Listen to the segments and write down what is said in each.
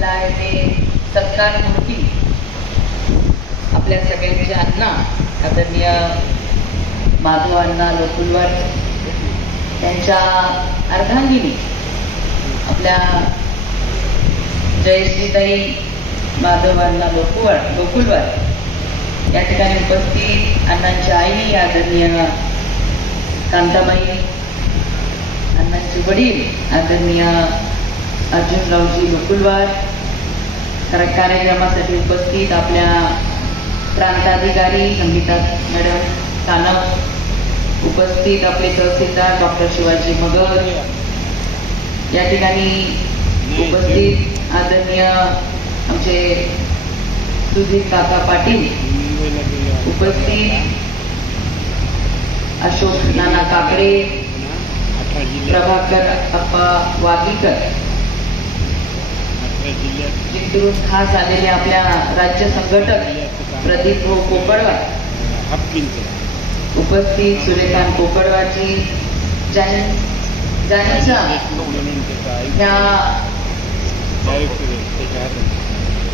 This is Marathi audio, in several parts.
दिला आहे ते सत्कार मूर्ती आपल्या सगळ्यांचे अण्णा आदरणीय माधव अण्णा लोकुलवार त्यांच्या अर्धांगिनी आपल्या जयश्रीताई माधव अण्णा लोकुलवार या ठिकाणी उपस्थित अण्णांची आई आदरणीय कांताबाई, अण्णांचे वडील आदरणीय अर्जुनरावजी लोकुलवार, कार्यक्रमासाठी उपस्थित आपल्या प्रांताधिकारी संगीता मॅडम कानव, उपस्थित आपले तहसीलदार डॉक्टर शिवाजी मगर, या ठिकाणी उपस्थित आदरणीय आमचे सुधीर काका पाटील, उपस्थित अशोक नाना काकडे, प्रभाकर अप्पा वागीकर, जिंतूरून खास आलेले आपल्या राज्य संघटक प्रदीप कोकडवार, उपस्थित सूर्यकांत कोकडवारजी, ज्यांचा ह्या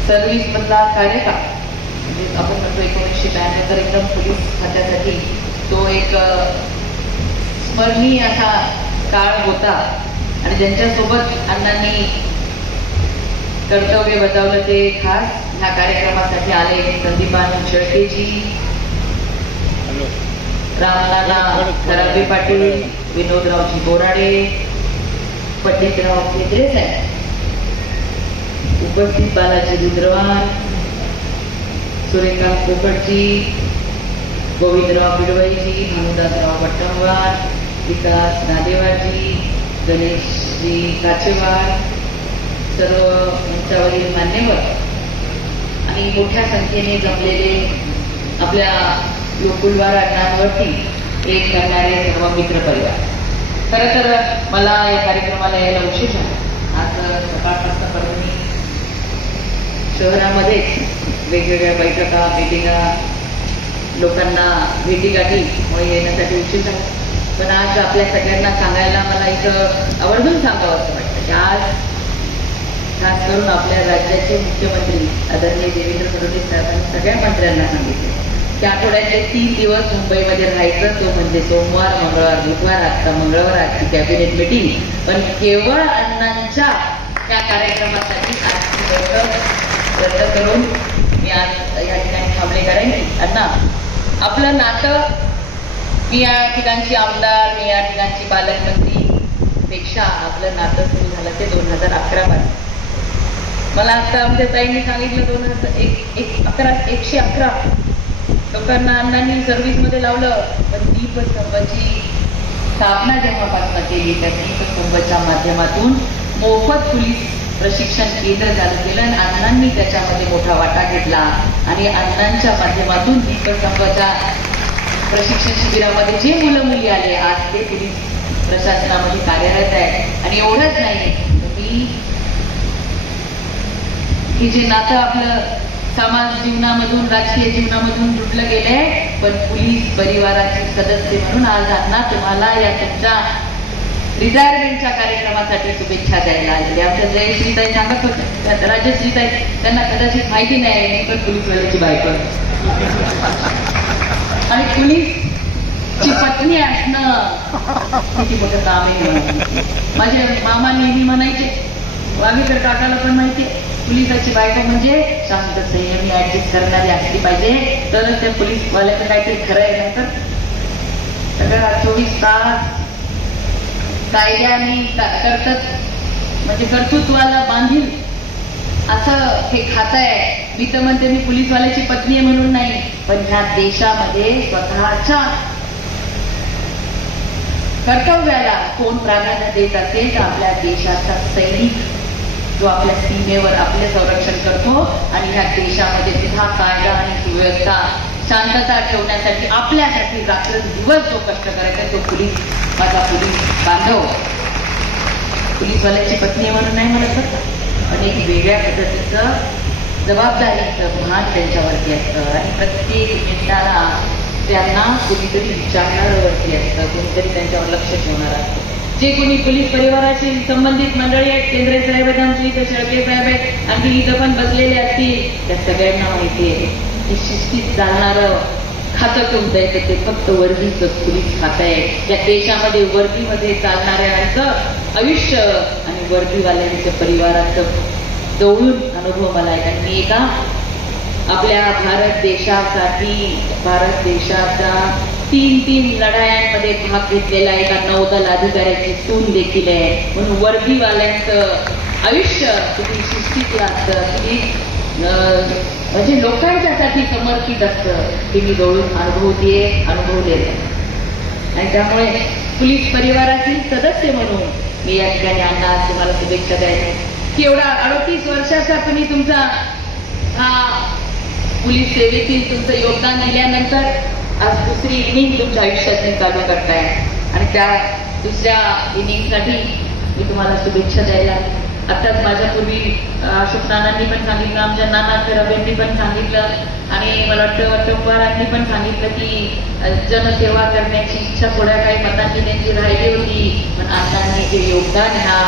सर्व्हिस मधला कार्यकाळ म्हणजे आपण म्हणतो 1992 तर एकदम पोलीस खात्यासाठी तो एक स्मरणीय असा काळ होता आणि ज्यांच्यासोबत अण्णांनी कर्तव्य बजावलं ते खास ह्या कार्यक्रमासाठी आले संदीपान शेळकेजी, रामनाना खराबे पाटील, विनोदरावजी बोराडे, पंडितराव केंद्रे साहेब, उपस्थित बालाजी रुद्रवार, सूर्यकांत कोकडजी, गोविंदराव बिडवईजी, भानुदासराव भट्टंवार, विकास नादेवाजी, गणेशजी काचेवार, सर्व मंचावरील मान्यवर आणि मोठ्या संख्येने जमलेले आपल्या लोकुलवार अण्णांवरती एक करणारे सर्व मित्र परिवार. खरं तर मला या कार्यक्रमाला यायला उशीर झाला. आज सकाळपासून परभणी शहरामध्येच वेगवेगळ्या बैठका मिटिंगा लोकांना भेटीगाठीमुळे येण्यासाठी उशीर झाला. पण आज आपल्या सगळ्यांना सांगायला मला इथं आवर्जून सांगावं असं वाटतं की आज खास करून आपल्या राज्याचे मुख्यमंत्री आदरणीय देवेंद्र फडणवीस साहेबांनी सगळ्या मंत्र्यांना सांगितले की आठवड्याचे 3 दिवस मुंबईमध्ये राहायचं, तो म्हणजे सोमवार, मंगळवार, बुधवार. आता मंगळवार आजची कॅबिनेट मीटिंग, पण केवळ अण्णांच्या त्या कार्यक्रमासाठी आजची बैठक रद्द करून मी आज या ठिकाणी थांबले. कारण अण्णा आपलं नातं, मी या ठिकाणची आमदार, मी या ठिकाणची पालकमंत्री पेक्षा आपलं नातं सुरू झालं ते 2011 पासून. मला आता आमच्या ताईंनी सांगितलं 111 लोकांना अण्णांनी सर्व्हिसमध्ये लावलं. पण दीपस्तंभाची स्थापना जेव्हापासून केली त्या दीपस्तंभाच्या माध्यमातून मोफत पोलीस प्रशिक्षण केंद्र चालू केलं आणि अण्णांनी त्याच्यामध्ये मोठा वाटा घेतला आणि अण्णांच्या माध्यमातून दीपस्तंभाच्या प्रशिक्षण शिबिरामध्ये जे मुलं मुली आले आज ते पोलीस प्रशासनामध्ये कार्यरत आहे. आणि एवढंच नाही, तुम्ही हे जे नातं आपलं समाज जीवनामधून राजकीय जीवनामधून तुटलं गेलंय, पण पोलीस परिवाराचे सदस्य म्हणून आज अण्णा तुम्हाला या तुमच्या रिटायरमेंटच्या कार्यक्रमासाठी शुभेच्छा द्यायला आलेले. आमच्या जयश्रीताई सांगत होत्या, राजश्रीताई, त्यांना कदाचित माहिती नाही मी पण पोलीसवाल्याची बायको आणि पोलीसची पत्नी असणं किती मोठं काम आहे. माझे मामा नेहमी म्हणायचे, वागीकर काकाला पण माहितीये, पोलिसाची बायको म्हणजे शांत संयमी ऍडजस्ट करणारी असली पाहिजे तरच त्या पोलीसवाल्याचं काहीतरी खरं आहे. नाही तर सगळं 24 तास कायद्याने करतात म्हणजे कर्तृत्वाला बांधील असं हे खातं आहे. मी तर म्हणते मी पोलीसवाल्याची पत्नी आहे म्हणून नाही, पण ह्या देशामध्ये स्वतःच्या कर्तव्याला कोण प्राधान्य देत असेल तर आपल्या देशाचा सैनिक जो आपल्या सीमेवर आपले संरक्षण करतो आणि ह्या देशामध्ये सुद्धा कायदा आणि सुव्यवस्था शांतता ठेवण्यासाठी आपल्यासाठी रात्रंदिवस जो कष्ट करायचा तो पोलीस, माझा पोलीस बांधव. पोलीसवाल्याची पत्नी म्हणून नाही म्हणत बरं, पण एक वेगळ्या पद्धतीचं जबाबदारीचं भान त्यांच्यावरती असतं आणि प्रत्येक मिनिटाला त्यांना कुणीतरी विचारणारं वरती असतं, कुणीतरी त्यांच्यावर लक्ष ठेवणार असतं. जे कोणी पोलीस परिवाराशी संबंधित मंडळी आहेत, केंद्रे साहेब आहेत आमची, इथं शेळके साहेब आहेत, आणखी इथं पण बसलेले असतील, त्या सगळ्यांना माहिती आहे की शिस्तीत चालणारं खातं कोणतं आहे, ते फक्त वर्दीचं पोलीस खातं आहे. या देशामध्ये वर्दीमध्ये चालणाऱ्यांचं आयुष्य आणि वर्दीवाल्यांच्या परिवाराचं जवळून अनुभव मला आहे. कारण मी एका आपल्या भारत देशाचा 3 लढायांमध्ये भाग घेतलेला एका नौदल अधिकाऱ्याची सून देखील आहे. म्हणून वर्दीवाल्यांचं आयुष्य किती शिस्तीत असतं, किती म्हणजे लोकांच्यासाठी समर्पित असतं, हे मी जवळून अनुभवलेलं. आणि त्यामुळे पोलीस परिवारातील सदस्य म्हणून मी या ठिकाणी अण्णा तुम्हाला शुभेच्छा द्यायला की एवढा 38 वर्षाचा तुम्ही तुमचा हा पोलीस सेवेतील तुमचं योगदान दिल्यानंतर आज दुसरी इनिंग तुमच्या आयुष्यातली चालू करताय. आणि त्या दुसऱ्या इनिंगसाठी मी तुम्हाला शुभेच्छा द्यायला. आताच माझ्यापूर्वी अशोक नानांनी पण सांगितलं, आमच्या नाना खराबेंनी पण सांगितलं, आणि मला वाटतं पवारांनी पण सांगितलं की जनसेवा करण्याची इच्छा थोड्या काही मतांची त्यांची राहिली होती, पण अण्णांनी जे योगदान ह्या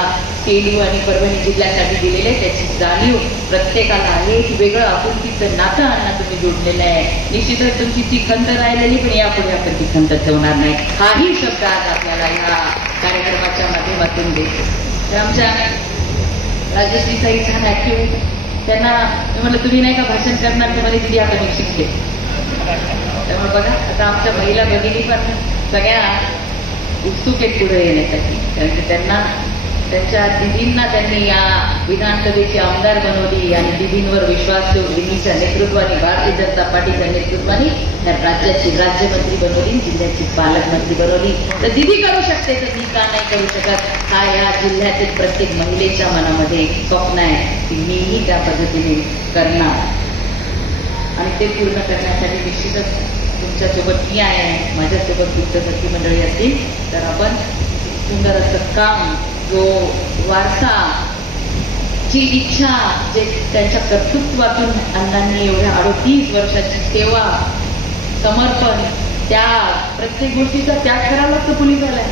सेलू आणि परभणी जिल्ह्यासाठी दिलेले त्याची जाणीव प्रत्येकाला आहे. एक वेगळं आपुलकीचं नातं अण्णा तुम्ही जोडलेलं आहे. निश्चितच तुमची ती खंत राहिलेली, पण यापुढे आपण ती खंत ठेवणार नाही. हाही शब्द आज आपल्याला ह्या कार्यक्रमाच्या माध्यमातून देतो. आमच्या राजश्रीताई छान ऍक्टिव्ह, त्यांना मी म्हटलं तुम्ही नाही का भाषण करणार, तर मध्ये दिदी आता मी शिकते. त्यामुळे बघा आता आमच्या महिला भगिनी पण सगळ्या उत्सुक आहेत पुढे येण्यासाठी, कारण की त्यांना त्यांच्या दिदींना त्यांनी या विधानसभेचे आमदार बनवली आणि दिदींवर विश्वास ठेवून दिदीच्या नेतृत्वाने, भारतीय जनता पार्टीच्या नेतृत्वाने या राज्याची राज्यमंत्री बनवली, जिल्ह्याची पालकमंत्री बनवली. तर दिदी करू शकते तर मी का नाही करू शकत, हा या जिल्ह्यातील प्रत्येक महिलेच्या मनामध्ये एक स्वप्न आहे की मीही त्या पद्धतीने करणार. आणि ते पूर्ण करण्यासाठी निश्चितच तुमच्यासोबत मी आहे, माझ्यासोबत तुमच्यासारखी मंडळी असतील तर आपण सुंदर असं काम, जो वारसा, जी इच्छा, जे त्यांच्या कर्तृत्वातून अण्णांनी एवढ्या 38 वर्षाची सेवा, समर्पण, त्या प्रत्येक गोष्टीचा त्याग करावा लागतो पोलिसाला.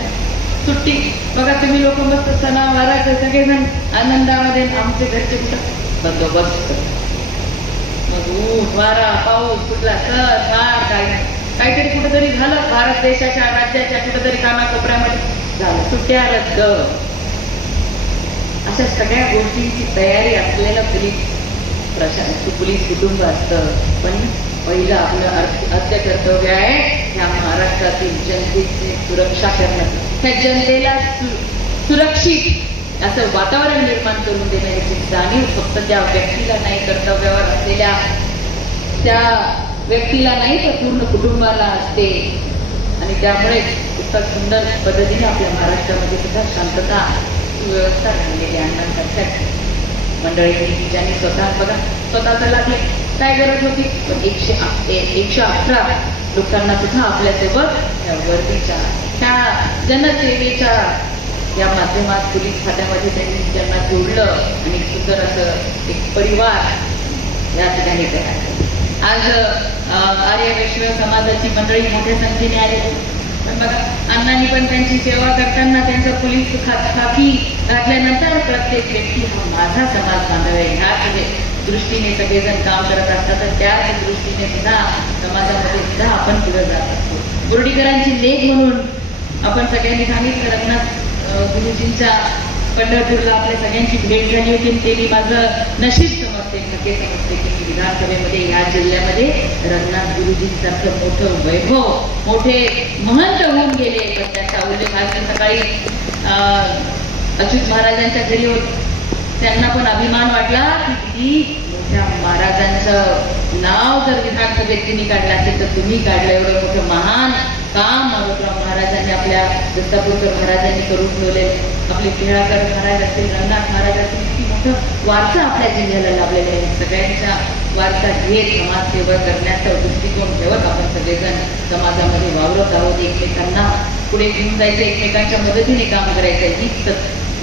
सुट्टी बघा तुम्ही लोक मस्त सणावाराचे सगळेजण आनंदामध्ये, आमचे घरचे कुठं बंदोबस्त, मग ऊन वारा पाऊस कुठला सण वार काय नाही, काहीतरी कुठेतरी झालं भारत देशाच्या राज्याच्या कुठेतरी कानाकोपऱ्यामध्ये झालं, सुट्ट्या रद्द, अशा सगळ्या गोष्टींची तयारी असलेलं पोलीस कुटुंब असतं. पण पहिलं आपलं आद्य कर्तव्य आहे ह्या महाराष्ट्रातील जनतेची सुरक्षा करणं, ह्या जनतेला सुरक्षित असं वातावरण निर्माण करून देण्याची जाणीव फक्त त्या व्यक्तीला नाही, कर्तव्यावर असलेल्या त्या व्यक्तीला नाही तर पूर्ण कुटुंबाला असते. आणि त्यामुळे इतका सुंदर पद्धतीने आपल्या महाराष्ट्रामध्ये सुद्धा शांतता सुव्यवस्था राहिलेली अण्णांसारख्याच मंडळींनी, ज्यांनी स्वतःच लागले, काय गरज होती, पण 111 लोकांना सुद्धा आपल्यासोबत या वर्दीच्या, त्या जनसेवेच्या या माध्यमात पोलीस खात्यामध्ये त्यांनी त्यांना जोडलं आणि सुंदर असं एक परिवार या ठिकाणी करायचं. आज आर्य वैष्णव समाजाची मंडळी मोठ्या संख्येने आले, पण बघा अण्णांनी पण त्यांची सेवा करताना त्यांचा पोलीस खाकी घातल्यानंतर प्रत्येक व्यक्ती हा माझा समाज बांधव आहे ह्याच दृष्टीने सगळेजण काम करत असतात. तर त्याच दृष्टीने सुद्धा समाजामध्ये सुद्धा आपण पुढे जात असतो. बोर्डीकरांची लेख म्हणून आपण सगळ्यांनी सांगितलं, रघुनाथ गुरुजींच्या पंढरपूरला आपल्या सगळ्यांची भेट झाली होती. ते मी माझं नशीब समजते, नक्की समजते की मी विधानसभेमध्ये या जिल्ह्यामध्ये रघुनाथ गुरुजींसारखं मोठं वैभव, मोठे महंत होऊन गेले. पण त्याचा उल्लेख आज सकाळी अच्युत महाराजांच्या घरी होत, त्यांना पण अभिमान वाटला की किती मोठ्या महाराजांचं नाव जर विधानसभेत तुम्ही काढलं असेल तर तुम्ही काढलं. एवढं मोठं महान काम माधवराव महाराजांनी, आपल्या दत्तापूरकर महाराजांनी करून ठेवले. आपले केळाकर महाराज असतील, रंगनाथ महाराज असतील, किती मोठं वारसा आपल्या जिल्ह्याला लाभलेलं आहे. सगळ्यांचा वारसा घेत समाजसेवा करण्याचा दृष्टिकोन ठेवत आपण सगळेजण समाजामध्ये वावरत आहोत. एकमेकांना पुढे घेऊन जायचं, एकमेकांच्या मदतीने काम करायचं, हीच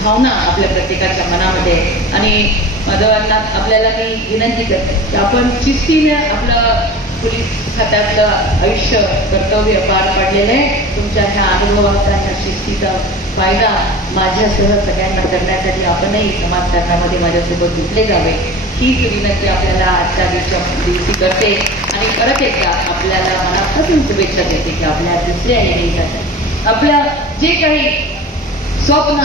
भावना आपल्या प्रत्येकाच्या मनामध्ये. आणि माधवांना आपल्याला मी विनंती करते की आपण शिस्तीने आपलं पोलीस खात्यातलं आयुष्य कर्तव्य पार पाडलेलं आहे. तुमच्या ह्या अनुभवाचा, ह्या शिस्तीचा फायदा माझ्यासह सगळ्यांना करण्यासाठी आपणही समाजकारणामध्ये माझ्यासोबत जुटले जावे, हीच विनंती आपल्याला आजच्या दिवशी करते आणि परत एकदा आपल्याला मनापासून शुभेच्छा देते की आपल्या दुसऱ्या येण्यासाठी आपल्या जे काही स्वप्न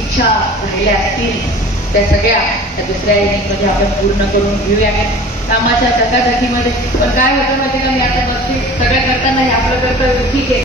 इच्छा राहिल्या असतील त्या सगळ्या त्या दुसऱ्या युनिटमध्ये आपण पूर्ण करून घेऊया कामाच्या धकाधकीमध्ये. पण काय होतं माहिती का, मी आता बघते सगळं करताना हे आपलं कर्तव्य ठीक आहे.